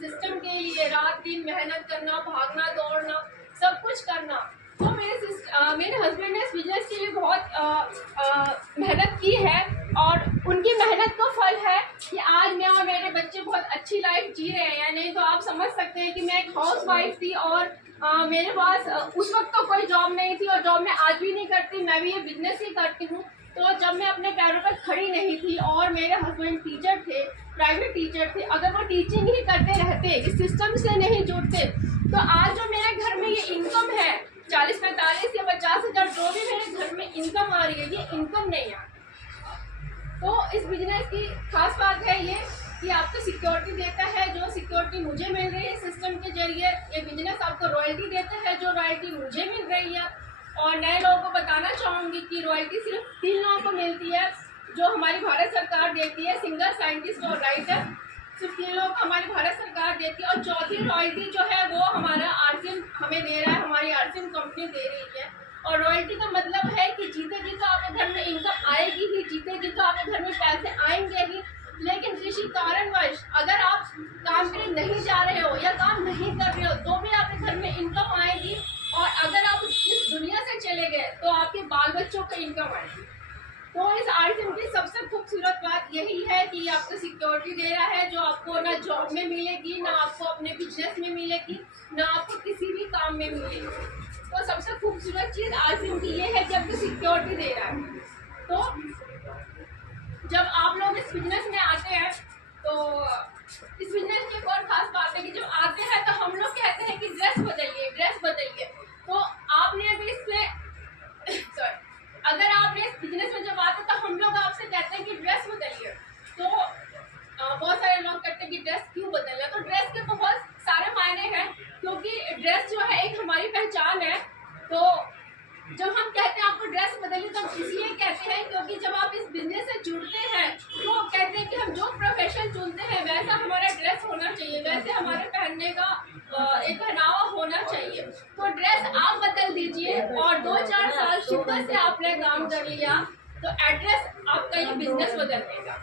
System के लिए रात दिन मेहनत करना, भागना दौड़ना, सब कुछ करना। तो मेरे हस्बैंड ने इस बिजनेस के लिए बहुत मेहनत की है और उनकी मेहनत का फल है कि आज मैं और मेरे बच्चे बहुत अच्छी लाइफ जी रहे हैं। नहीं तो आप समझ सकते हैं कि मैं एक हाउस वाइफ थी और मेरे पास उस वक्त तो कोई जॉब नहीं थी और जॉब मैं आज भी नहीं करती, मैं भी ये बिजनेस ही करती हूँ। तो जब मैं अपने पैरों पर खड़ी नहीं थी और मेरे हस्बैंड टीचर थे, प्राइवेट टीचर थे, अगर वो टीचिंग ही करते रहते, इस सिस्टम से नहीं जुड़ते, तो आज जो मेरे घर में ये इनकम है 40-45 या 50,000 जो भी मेरे घर में इनकम आ रही है, ये इनकम नहीं है। तो इस बिजनेस की खास बात है ये कि आपको सिक्योरिटी देता है, जो सिक्योरिटी मुझे मिल रही है सिस्टम के जरिए। ये बिजनेस आपको रॉयल्टी देता है, जो रॉयल्टी मुझे मिल रही है। और नए लोगों को बताना चाहूँगी कि रॉयल्टी सिर्फ 3 लोगों को मिलती है, जो हमारी भारत सरकार देती है, सिंगर, साइंटिस्ट और राइटर। सिर्फ 3 लोगों को हमारी भारत सरकार देती है। और चौथी रॉयल्टी जो है वो हमारा आरसीएम हमें दे रहा है, हमारी आरसीएम कंपनी दे रही है। और रॉयल्टी का मतलब है कि जीते जी तो आपके घर में इनकम आएगी ही, जीते जी तो आपके घर में पैसे आएंगे ही, लेकिन किसी कारणवश अगर आप काम के लिए नहीं जा रहे हो या काम नहीं कर रहे हो तो भी आपके घर में इनकम आएगी। और अगर आप इस दुनिया से चले गए तो आपके बाल बच्चों को इनकम आएगी। तो इस आरसीएम की सबसे खूबसूरत बात यही है कि आपको सिक्योरिटी दे रहा है, जो आपको ना जॉब में मिलेगी, ना आपको अपने बिजनेस में मिलेगी, ना आपको किसी भी काम में मिलेगी। तो सबसे खूबसूरत चीज़ आरसीएम की ये है कि आपको सिक्योरिटी दे रहा है। तो जब आप लोग इस बिजनेस में आते हैं तो इस बिजनेस की एक और खास बात है कि जब आते हैं तो हम लोग कहते हैं कि ड्रेस बदलिए, ड्रेस बदलिए। तो आपने अभी इसमें अगर आपने इस बिजनेस में जब आते तो हम लोग आपसे कहते हैं कि ड्रेस बदलिए। तो बहुत सारे लोग कहते हैं कि ड्रेस क्यों बदलना। तो ड्रेस के बहुत सारे मायने हैं, क्योंकि ड्रेस जो है एक हमारी पहचान है। तो जब हम कहते हैं आपको ड्रेस बदलिए तो हम इसलिए कहते हैं क्योंकि जब आप इस बिजनेस से जुड़ते हैं तो कहते हैं कि हम जो प्रोफेशन चुनते हैं वैसा हमारा ड्रेस होना चाहिए, वैसे हमारे पहनने का एक पहनावा होना चाहिए। तो ड्रेस आप बदल दीजिए और 2-4 साल शिद्दत से आपने काम कर लिया तो एड्रेस आपका ये बिजनेस बदल देगा।